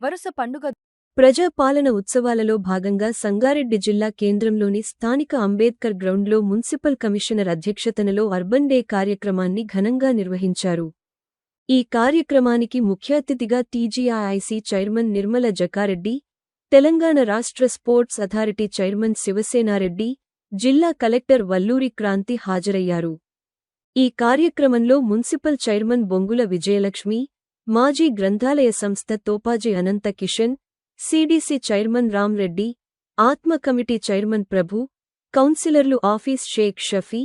వరుస పండుగ ప్రజాపాలన ఉత్సవాలలో భాగంగా సంగారెడ్డి జిల్లా కేంద్రంలోని స్థానిక అంబేద్కర్ గ్రౌండ్లో మున్సిపల్ కమిషనర్ అధ్యక్షతనలో అర్బన్ డే కార్యక్రమాన్ని ఘనంగా నిర్వహించారు. ఈ కార్యక్రమానికి ముఖ్య అతిథిగా టీజీఐఐసి చైర్మన్ నిర్మల జకారెడ్డి తెలంగాణ రాష్ట్ర స్పోర్ట్స్ అథారిటీ చైర్మన్ శివసేనారెడ్డి జిల్లా కలెక్టర్ వల్లూరి క్రాంతి హాజరయ్యారు. ఈ కార్యక్రమంలో మున్సిపల్ చైర్మన్ బొంగుల విజయలక్ష్మి మాజీ గ్రంథాలయ సంస్థ తోపాజీ అనంత కిషన్ సిడిసి చైర్మన్ రామ్రెడ్డి ఆత్మ కమిటీ చైర్మన్ ప్రభు కౌన్సిలర్లు ఆఫీస్ షేక్ షఫీ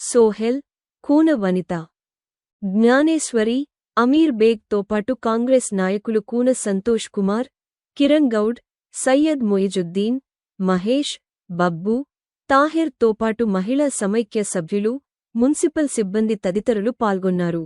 సోహెల్ కూన వనిత జ్ఞానేశ్వరి అమీర్ బేగ్తో పాటు కాంగ్రెస్ నాయకులు కూన సంతోష్ కుమార్ కిరణ్ గౌడ్ సయ్యద్ మొయిజుద్దీన్ మహేష్ బబ్బు తాహిర్తో పాటు మహిళా సమైక్య సభ్యులు మున్సిపల్ సిబ్బంది తదితరులు పాల్గొన్నారు.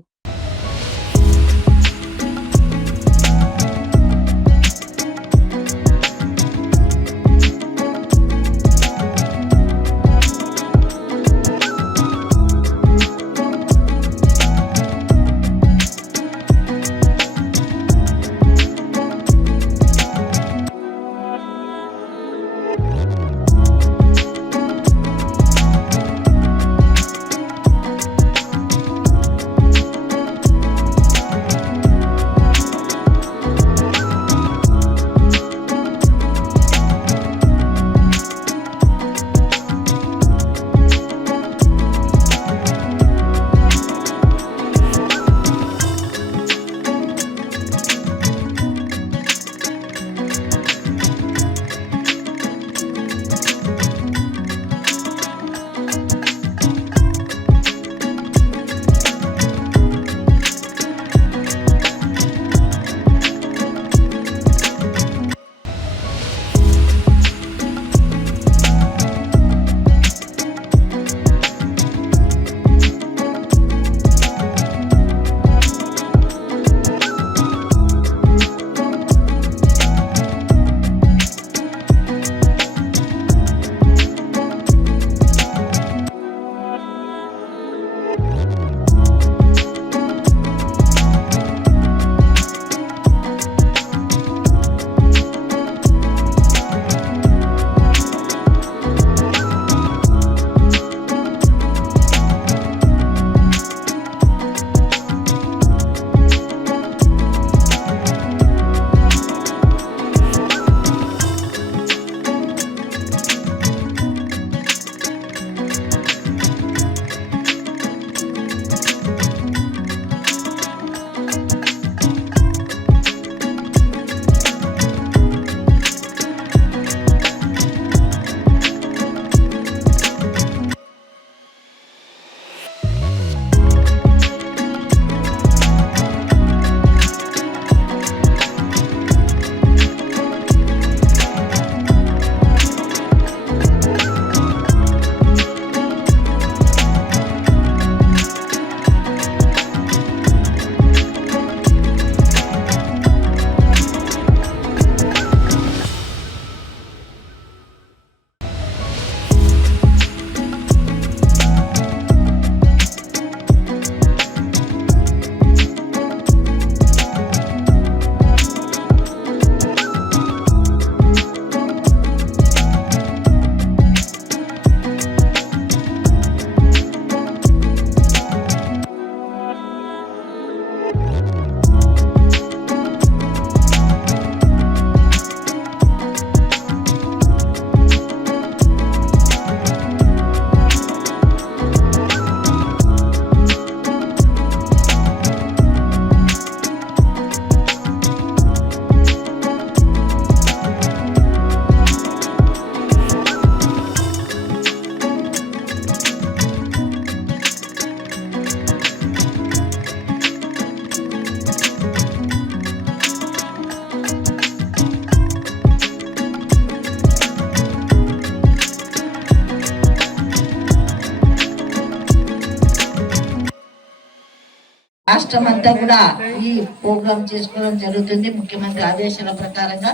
రాష్ట్రం అంతా కూడా ఈ ప్రోగ్రాం చేసుకోవడం జరుగుతుంది ముఖ్యమంత్రి ఆదేశాల ప్రకారంగా.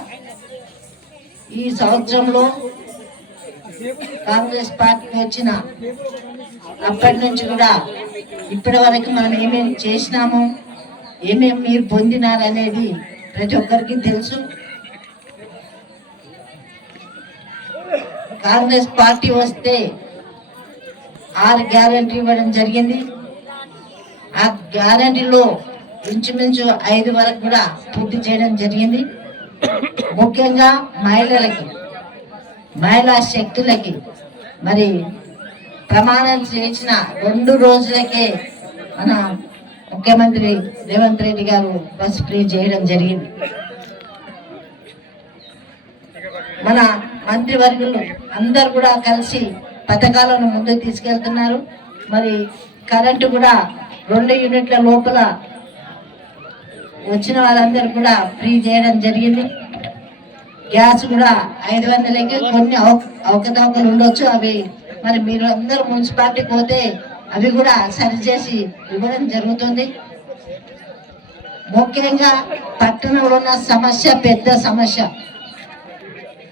ఈ సంవత్సరంలో కాంగ్రెస్ పార్టీ వచ్చిన అప్పటి నుంచి కూడా ఇప్పటి వరకు మనం ఏమేమి చేసినాము ఏమేమి మీరు పొందినారనేది ప్రతి ఒక్కరికి తెలుసు. కాంగ్రెస్ పార్టీ వస్తే ఆరు గ్యారంటీ ఇవ్వడం జరిగింది. ఆ గ్యారంటీలో ఇంచుమించు ఐదు వరకు కూడా పూర్తి చేయడం జరిగింది. ముఖ్యంగా మహిళలకి మహిళా శక్తులకి మరి ప్రమాణం చేసిన రెండు రోజులకే మన ముఖ్యమంత్రి రేవంత్ రెడ్డి గారు బస్ ఫ్రీ చేయడం జరిగింది. మన మంత్రివర్గులు అందరు కూడా కలిసి పథకాలను ముందుకు తీసుకెళ్తున్నారు. మరి కరెంటు కూడా రెండు యూనిట్ల లోపల వచ్చిన వాళ్ళందరూ కూడా ఫ్రీ చేయడం జరిగింది. గ్యాస్ కూడా ఐదు వందలకి కొన్ని అవ- అవకతవకలు ఉండొచ్చు. అవి మరి మీరు అందరూ మున్సిపాలిటీ పోతే అవి కూడా సరిచేసి ఇవ్వడం జరుగుతుంది. ముఖ్యంగా పట్టణంలో ఉన్న సమస్య పెద్ద సమస్య.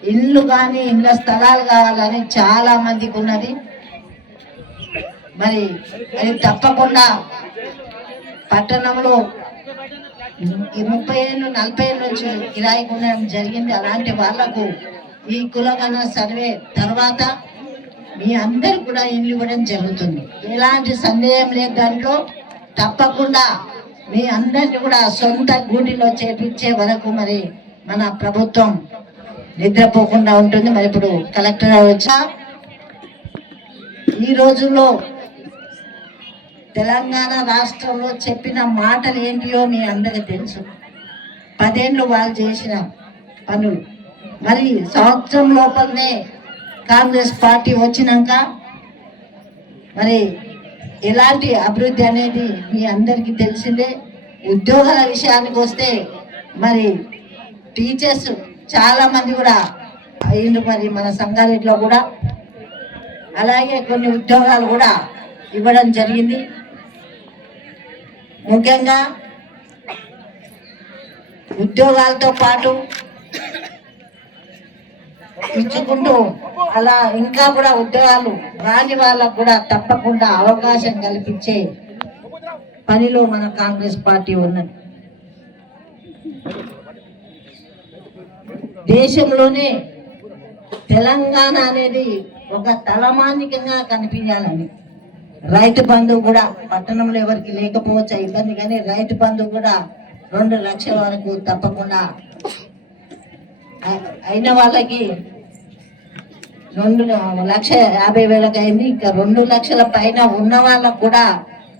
ఇల్లు కానీ ఇళ్ళ స్థలాలు కావాలని చాలా మందికి ఉన్నది. మరి అది తప్పకుండా పట్టణంలో ముప్పై ఏళ్ళు నలభై ఏళ్ళ నుంచి కిరాయికి ఉండడం జరిగింది. అలాంటి వాళ్ళకు ఈ కులగణ సర్వే తర్వాత మీ అందరు కూడా ఇల్లు ఇవ్వడం జరుగుతుంది. ఎలాంటి సందేహం లేదు దాంట్లో. తప్పకుండా మీ అందరిని కూడా సొంత గూటిలో చేపించే వరకు మరి మన ప్రభుత్వం నిద్రపోకుండా ఉంటుంది. మరి ఇప్పుడు కలెక్టర్ వచ్చా ఈ రోజుల్లో తెలంగాణ రాష్ట్రంలో చెప్పిన మాటలు ఏంటియో మీ అందరికి తెలుసు. పదేళ్ళు వాళ్ళు చేసిన పనులు. మరి సంవత్సరం లోపలనే కాంగ్రెస్ పార్టీ వచ్చినాక మరి ఎలాంటి అభివృద్ధి అనేది మీ అందరికీ తెలిసిందే. ఉద్యోగాల విషయానికి వస్తే మరి టీచర్స్ చాలామంది కూడా అయ్యిండు మరి మన సంగారెడ్డిలో కూడా. అలాగే కొన్ని ఉద్యోగాలు కూడా ఇవ్వడం జరిగింది. ముఖ్యంగా ఉద్యోగాలతో పాటు ఇచ్చుకుంటూ అలా ఇంకా కూడా ఉద్యోగాలు రాని వాళ్ళకు కూడా తప్పకుండా అవకాశం కల్పించే పనిలో మన కాంగ్రెస్ పార్టీ ఉన్నది. దేశంలోనే తెలంగాణ అనేది ఒక తలమానికంగా కనిపించాలని రైతు బంధు కూడా పట్టణంలో ఎవరికి లేకపోవచ్చు ఇబ్బంది కానీ రైతు బంధు కూడా రెండు లక్షల వరకు తప్పకుండా అయిన వాళ్ళకి రెండు లక్ష యాభై వేలకు అయింది. ఇంకా రెండు లక్షల పైన ఉన్న వాళ్ళకు కూడా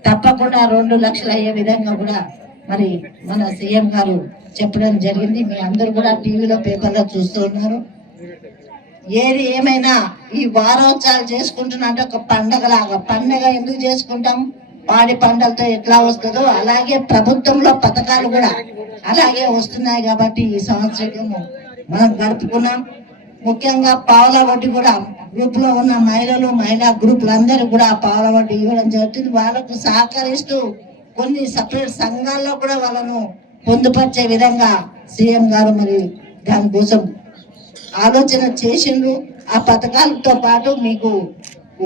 తప్పకుండా రెండు లక్షలు అయ్యే విధంగా కూడా మరి మన సీఎం గారు చెప్పడం జరిగింది. మీ అందరు కూడా టీవీలో పేపర్లో చూస్తూ ఉన్నారు. ఏది ఏమైనా ఈ వారోత్సవాలు చేసుకుంటున్నట్టు ఒక పండగలాగా పండగ ఎందుకు చేసుకుంటాం? వాడి పంటలతో ఎట్లా వస్తుందో అలాగే ప్రభుత్వంలో పథకాలు కూడా అలాగే వస్తున్నాయి కాబట్టి ఈ సంవత్సరము మనం గడుపుకున్నాం. ముఖ్యంగా పావుల వడ్డీ కూడా గ్రూప్లో ఉన్న మహిళలు మహిళా గ్రూపులు అందరూ కూడా పావుల వడ్డీ ఇవ్వడం జరుగుతుంది. వాళ్ళకు సహకరిస్తూ కొన్ని సపరేట్ సంఘాల్లో కూడా వాళ్ళను పొందుపరిచే విధంగా సీఎం గారు మరి దానికోసం ఆలోచన చేసిండ్రు. ఆ పథకాలతో పాటు మీకు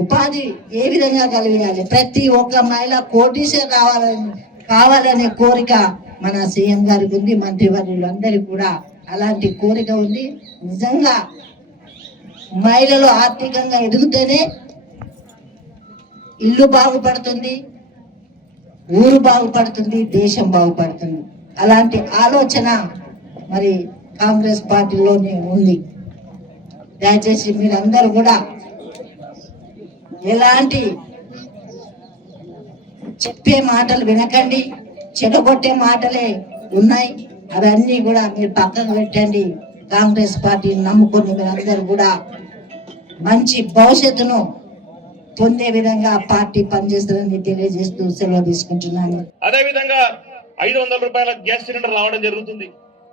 ఉపాధి ఏ విధంగా కలిగాలి ప్రతి ఒక్క మహిళ కోటీశ్వర్ కావాలని కావాలనే కోరిక మన సీఎం గారికి ఉంది మంత్రివర్యులు అందరికి కూడా అలాంటి కోరిక ఉంది. నిజంగా మహిళలు ఆర్థికంగా ఎదుగుతేనే ఇల్లు బాగుపడుతుంది ఊరు బాగుపడుతుంది దేశం బాగుపడుతుంది. అలాంటి ఆలోచన మరి కాంగ్రెస్ పార్టీలోనే ఉంది. దయచేసి మీరందరూ కూడా ఎలాంటి చెప్పే మాటలు వినకండి చెడగొట్టే మాటలే ఉన్నాయి. అవన్నీ కూడా మీరు పక్కకు పెట్టండి. కాంగ్రెస్ పార్టీని నమ్ముకుని మీరందరూ కూడా మంచి భవిష్యత్తును పొందే విధంగా పార్టీ పనిచేస్తుందని తెలియజేస్తూ సెలవు తీసుకుంటున్నాను. అదే విధంగా ఐదు వందల రూపాయల గ్యాస్ సిలిండర్ రావడం జరుగుతుంది.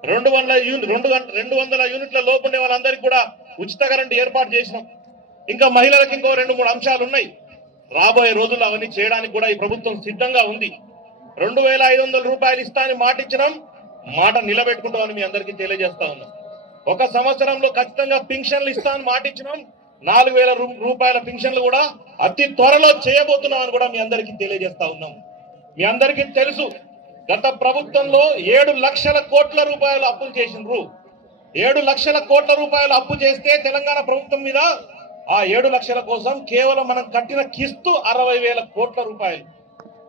రెండు వందల యూనిట్ రెండు రెండు వందల యూనిట్ల లోపు ఉండే వాళ్ళందరికీ కూడా ఉచిత కరెంట్ ఏర్పాటు చేసినాం. ఇంకా మహిళలకు ఇంకో రెండు మూడు అంశాలు ఉన్నాయి రాబోయే రోజుల్లో అవన్నీ చేయడానికి కూడా ఈ ప్రభుత్వం సిద్ధంగా ఉంది. రెండు వేల ఐదు వందల రూపాయలు ఇస్తా అని మాట ఇచ్చినాం. మాట నిలబెట్టుకుంటామని మీ అందరికీ తెలియజేస్తా ఉన్నాం. ఒక సంవత్సరంలో ఖచ్చితంగా పింఛన్లు ఇస్తా అని మాట ఇచ్చినాం. నాలుగు వేల రూ- రూపాయల పింఛన్లు కూడా అతి త్వరలో చేయబోతున్నాం అని కూడా మీ అందరికీ తెలియజేస్తా ఉన్నాం. మీ అందరికీ తెలుసు గత ప్రభుత్వంలో ఏడు లక్షల కోట్ల రూపాయలు అప్పులు చేసిండ్రు. ఏడు లక్షల కోట్ల రూపాయలు అప్పు చేస్తే తెలంగాణ ప్రభుత్వం మీద ఆ ఏడు లక్షల కోసం కేవలం మనం కట్టిన కిస్తు అరవై వేల కోట్ల రూపాయలు.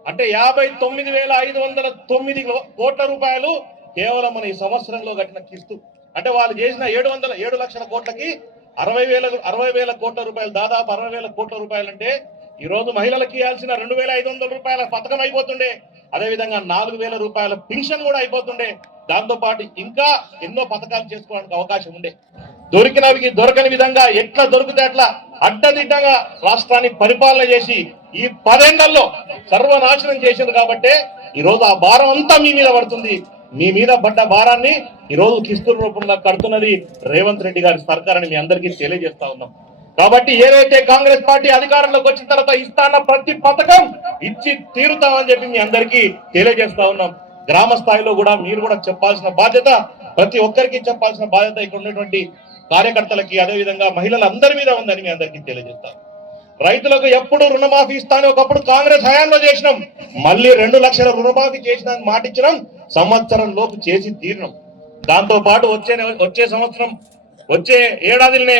అంటే యాభై తొమ్మిది వేల ఐదు వందల తొమ్మిది కోట్ల రూపాయలు కేవలం మన ఈ సంవత్సరంలో కట్టిన కిస్తు. అంటే వాళ్ళు చేసిన ఏడు వందల ఏడు లక్షల కోట్లకి అరవై వేల అరవై వేల కోట్ల రూపాయలు దాదాపు అరవై వేల కోట్ల రూపాయలు అంటే ఈ రోజు మహిళలకు ఇవ్వాల్సిన రెండు వేల ఐదు వందల రూపాయల పథకం అయిపోతుండే. అదే విధంగా నాలుగు వేల రూపాయల పెన్షన్ కూడా అయిపోతుండే. దాంతో పాటు ఇంకా ఎన్నో పథకాలు చేసుకోవడానికి అవకాశం ఉండే. దొరికినవి దొరకని విధంగా ఎట్లా దొరికితే అట్లా అడ్డదిడ్డంగా రాష్ట్రాన్ని పరిపాలన చేసి ఈ పదేళ్ళలో సర్వనాశనం చేసింది కాబట్టి ఈ రోజు ఆ భారం అంతా మీ మీద పడుతుంది. మీ మీద పడ్డ భారాన్ని ఈ రోజు కిస్తుల రూపంలో కడుతున్నది రేవంత్ రెడ్డి గారి సర్కార్ మీ అందరికీ తెలియజేస్తా ఉన్నాం. కాబట్టి ఏదైతే కాంగ్రెస్ పార్టీ అధికారంలోకి వచ్చిన తర్వాత ఇస్తాన ప్రతి పథకం ఇచ్చి తీరుతామని చెప్పి మీ అందరికీ తెలియజేస్తా ఉన్నాం. గ్రామ స్థాయిలో కూడా మీరు కూడా చెప్పాల్సిన బాధ్యత ప్రతి ఒక్కరికి చెప్పాల్సిన బాధ్యత ఇక్కడ ఉన్నటువంటి కార్యకర్తలకి అదే విధంగా మహిళలందరి మీద ఉందని మీ అందరికీ తెలియజేస్తారు రైతులకు ఎప్పుడు రుణమాఫీ ఇస్తానని ఒకప్పుడు కాంగ్రెస్ హయాంలో చేసినాం. మళ్ళీ రెండు లక్షల రుణమాఫీ చేసిన మాట సంవత్సరం లోపు చేసి తీరినాం. దాంతో పాటు వచ్చే వచ్చే సంవత్సరం వచ్చే ఏడాదిలోనే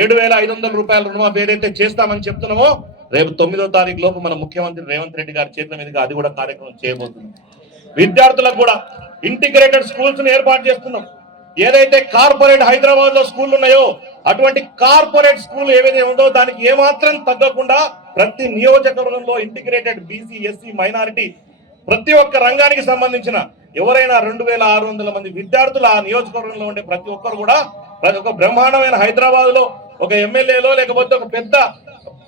ఏడు వేల ఐదు వందల రూపాయల రుణమాఫీ ఏదైతే చేస్తామని చెప్తున్నామో రేపు తొమ్మిదో తారీఖు లోపు మన ముఖ్యమంత్రి రేవంత్ రెడ్డి గారి చేతుల మీదుగా అది కూడా కార్యక్రమం చేయబోతుంది విద్యార్థులకు కూడా ఇంటిగ్రేటెడ్ స్కూల్స్ని ఏర్పాటు చేస్తున్నాం. ఏదైతే కార్పొరేట్ హైదరాబాద్లో స్కూల్ ఉన్నాయో అటువంటి కార్పొరేట్ స్కూల్ ఏవైతే ఉందో దానికి ఏమాత్రం తగ్గకుండా ప్రతి నియోజకవర్గంలో ఇంటిగ్రేటెడ్ బీసీ ఎస్సీ మైనారిటీ ప్రతి ఒక్క రంగానికి సంబంధించిన ఎవరైనా రెండు వేల ఆరు వందల మంది విద్యార్థులు ఆ నియోజకవర్గంలో ఉండే ప్రతి ఒక్కరు కూడా ప్రతి ఒక్క బ్రహ్మాండమైన హైదరాబాద్లో ఒక ఎమ్మెల్యేలో లేకపోతే ఒక పెద్ద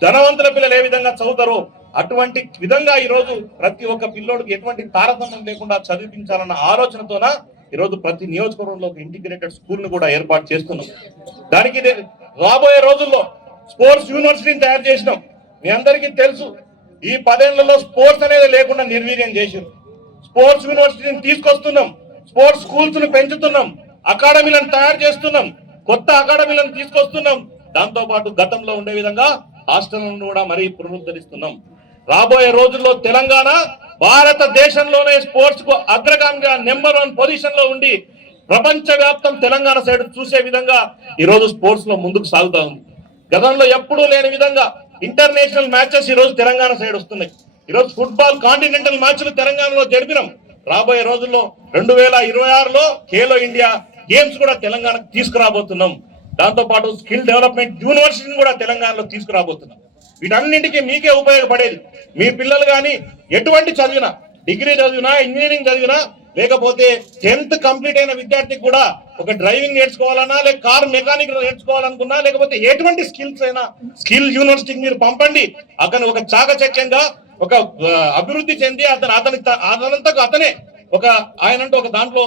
ధనవంతుల పిల్లలు ఏ విధంగా చదువుతారో అటువంటి విధంగా ఈ రోజు ప్రతి ఒక్క పిల్లోడికి ఎటువంటి తారతమ్యం లేకుండా చదివించాలన్న ఆలోచనతోన ఈరోజు ప్రతి నియోజకవర్గంలో ఒక ఇంటిగ్రేటెడ్ స్కూల్ను కూడా ఏర్పాటు చేస్తున్నాం. దానికి రాబోయే రోజుల్లో స్పోర్ట్స్ యూనివర్సిటీని తయారు చేసినాం. మీ అందరికీ తెలుసు ఈ పదేళ్ళలో స్పోర్ట్స్ అనేది లేకుండా నిర్వీర్యం చేసారు స్పోర్ట్స్ యూనివర్సిటీని తీసుకొస్తున్నాం స్పోర్ట్స్ స్కూల్స్ను పెంచుతున్నాం అకాడమీలను తయారు చేస్తున్నాం కొత్త అకాడమీలను తీసుకొస్తున్నాం. దాంతో పాటు గతంలో ఉండే విధంగా హాస్టళ్ళను కూడా మరీ పునరుద్ధరిస్తున్నాం. రాబోయే రోజుల్లో తెలంగాణ భారతదేశంలోనే స్పోర్ట్స్కు అగ్రగామిగా నెంబర్ వన్ పొజిషన్లో ఉండి ప్రపంచ వ్యాప్తం తెలంగాణ సైడ్ చూసే విధంగా ఈ రోజు స్పోర్ట్స్లో ముందుకు సాగుతా ఉంది. గతంలో ఎప్పుడూ లేని విధంగా ఇంటర్నేషనల్ మ్యాచెస్ ఈ రోజు తెలంగాణ సైడ్ వస్తున్నాయి. ఈ రోజు ఫుట్బాల్ కాంటినెంటల్ మ్యాచ్లు తెలంగాణలో జరిపినాం. రాబోయే రోజుల్లో రెండు వేల ఇరవై ఆరులో ఖేలో ఇండియా గేమ్స్ కూడా తెలంగాణకు తీసుకురాబోతున్నాం. దాంతో పాటు స్కిల్ డెవలప్మెంట్ యూనివర్సిటీని కూడా తెలంగాణలో తీసుకురాబోతున్నాం. వీటన్నింటికి మీకే ఉపయోగపడేది. మీ పిల్లలు కానీ ఎటువంటి చదివినా డిగ్రీ చదివినా ఇంజనీరింగ్ చదివినా లేకపోతే టెన్త్ కంప్లీట్ అయిన విద్యార్థికి కూడా ఒక డ్రైవింగ్ నేర్చుకోవాలన్నా లేక కార్ మెకానిక్ నేర్చుకోవాలనుకున్నా లేకపోతే ఎటువంటి స్కిల్స్ అయినా స్కిల్ యూనివర్సిటీకి మీరు పంపండి. అతను ఒక చాకచక్యంగా ఒక అభివృద్ధి చెంది అతను అతని అతనంతకు అతనే ఒక ఆయనంటూ ఒక దాంట్లో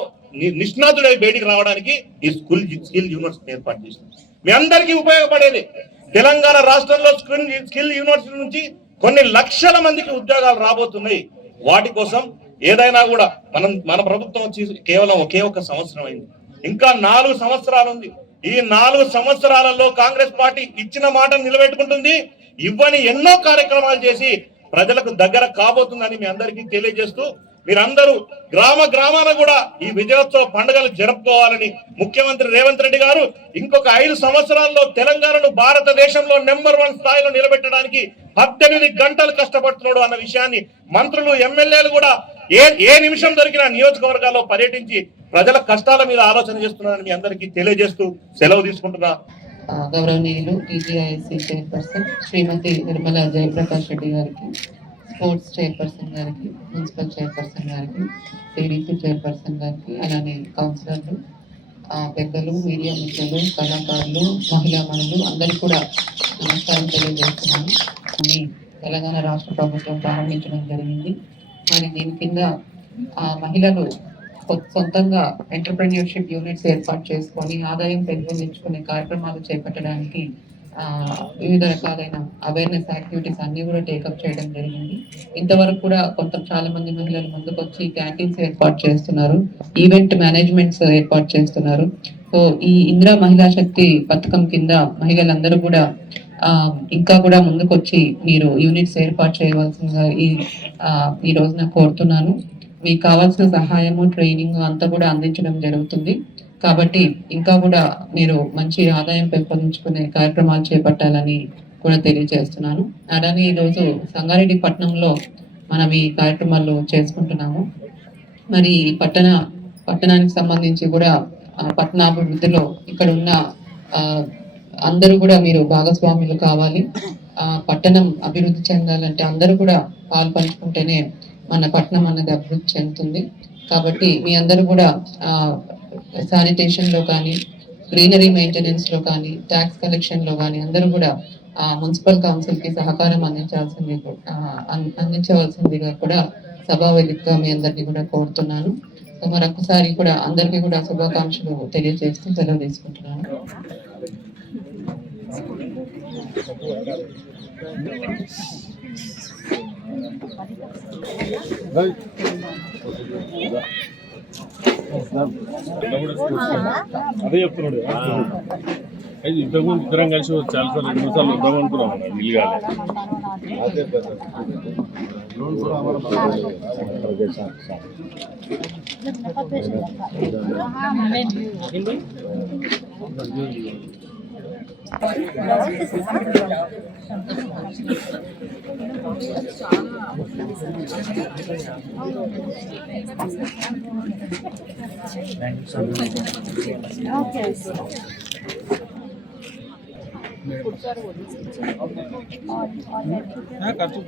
నిష్ణాతుడై బయటికి రావడానికి ఈ స్కిల్ స్కిల్ యూనివర్సిటీ ఏర్పాటు చేసింది. మీ అందరికీ ఉపయోగపడేది. తెలంగాణ రాష్ట్రంలో స్కిల్ స్కిల్ యూనివర్సిటీ నుంచి కొన్ని లక్షల మందికి ఉద్యోగాలు రాబోతున్నాయి. వాటి కోసం ఏదైనా కూడా మనం మన ప్రభుత్వం వచ్చి కేవలం ఒకే ఒక సంవత్సరం అయింది. ఇంకా నాలుగు సంవత్సరాలు ఉంది. ఈ నాలుగు సంవత్సరాలలో కాంగ్రెస్ పార్టీ ఇచ్చిన మాట నిలబెట్టుకుంటుంది. ఇవ్వని ఎన్నో కార్యక్రమాలు చేసి ప్రజలకు దగ్గర కాబోతుందని మీ అందరికీ తెలియజేస్తూ మీరందరూ గ్రామ గ్రామాన కూడా ఈ విజయోత్సవ పండుగలు జరుపుకోవాలని ముఖ్యమంత్రి రేవంత్ రెడ్డి గారు ఇంకొక ఐదు సంవత్సరాల్లో తెలంగాణను భారతదేశంలో నెంబర్ వన్ స్థాయిలో నిలబెట్టడానికి పద్దెనిమిది గంటలు కష్టపడుతున్నాడు అన్న విషయాన్ని మంత్రులు ఎమ్మెల్యేలు కూడా ఏ ఏ నిమిషం దొరికినా నియోజకవర్గాల్లో పర్యటించి ప్రజల కష్టాల మీద ఆలోచన చేస్తున్నారని మీ అందరికీ తెలియజేస్తూ సెలవు తీసుకుంటున్నా. గౌరవనీయులు టీజీఐసి చైర్పర్సన్ శ్రీమతి నిర్మలా జయప్రకాష్ రెడ్డి గారికి. స్పోర్ట్స్ చైర్పర్సన్ గారికి మున్సిపల్ చైర్పర్సన్ గారికి టీడీపీ చైర్పర్సన్ గారికి అలానే కౌన్సిలర్లు పెద్దలు మీడియా మిత్రులు కళాకారులు మహిళా మనులు అందరికీ కూడా నమస్కారం తెలియజేస్తున్నాను. అని తెలంగాణ రాష్ట్ర ప్రభుత్వం ప్రారంభించడం జరిగింది. మరి దీని కింద మహిళలు సొంతంగా ఎంటర్ప్రెన్యూర్షిప్ యూనిట్స్ ఏర్పాటు చేసుకొని ఆదాయం పెంపొందించుకునే కార్యక్రమాలు చేపట్టడానికి వివిధ రకాలైన అవేర్నెస్ యాక్టివిటీస్ అన్ని కూడా టేకప్ చేయడం జరిగింది. ఇంతవరకు కూడా కొంత చాలా మంది మహిళలు ముందుకు వచ్చి క్యాంటీన్స్ ఏర్పాటు చేస్తున్నారు. ఈవెంట్ మేనేజ్మెంట్స్ ఏర్పాటు చేస్తున్నారు. సో ఈ ఇందిరా మహిళా శక్తి పథకం కింద మహిళలందరూ కూడా ఆ, ఇంకా కూడా ముందుకొచ్చి మీరు యూనిట్స్ ఏర్పాటు చేయవలసిందిగా ఈ ఈ రోజున కోరుతున్నాను. మీకు కావాల్సిన సహాయము ట్రైనింగ్ అంతా కూడా అందించడం జరుగుతుంది. కాబట్టి ఇంకా కూడా మీరు మంచి ఆదాయం పెంపొందించుకునే కార్యక్రమాలు చేపట్టాలని కూడా తెలియజేస్తున్నాను. అలానే ఈరోజు సంగారెడ్డి పట్టణంలో మనం ఈ కార్యక్రమాలు చేసుకుంటున్నాము. మరి పట్టణ పట్టణానికి సంబంధించి కూడా పట్టణాభివృద్ధిలో ఇక్కడ ఉన్న అందరూ కూడా మీరు భాగస్వాములు కావాలి. పట్టణం అభివృద్ధి చెందాలంటే అందరూ కూడా పాలు పంచుకుంటేనే మన పట్టణం అన్నది అభివృద్ధి చెందుతుంది. కాబట్టి మీ అందరూ కూడా శానిటేషన్లో కానీ గ్రీనరీ మెయింటెనెన్స్లో కానీ ట్యాక్స్ కలెక్షన్లో కానీ అందరూ కూడా ఆ మున్సిపల్ కౌన్సిల్కి సహకారం అందించాల్సింది అందించవలసిందిగా కూడా సభావేదికగా మీ అందరినీ కూడా కోరుతున్నాను. మరొకసారి కూడా అందరికీ కూడా శుభాకాంక్షలు తెలియజేస్తూ సెలవు తీసుకుంటున్నాను. అదే చెప్తున్నాడు. అయితే ఇంతకుముందు ఇద్దరం కలిసి చాలా సార్లు రెండు సార్లు వద్దాం అనుకున్నాం వీలు ఖర్చు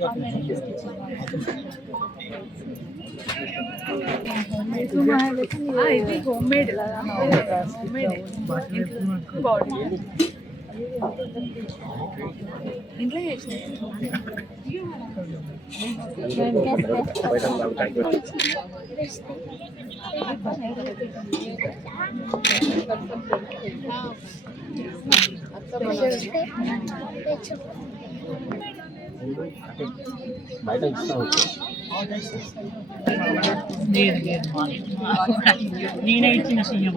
ఇది home made home made body ఇంట్లో చేసిన నేనే ఇచ్చిన సీఎం.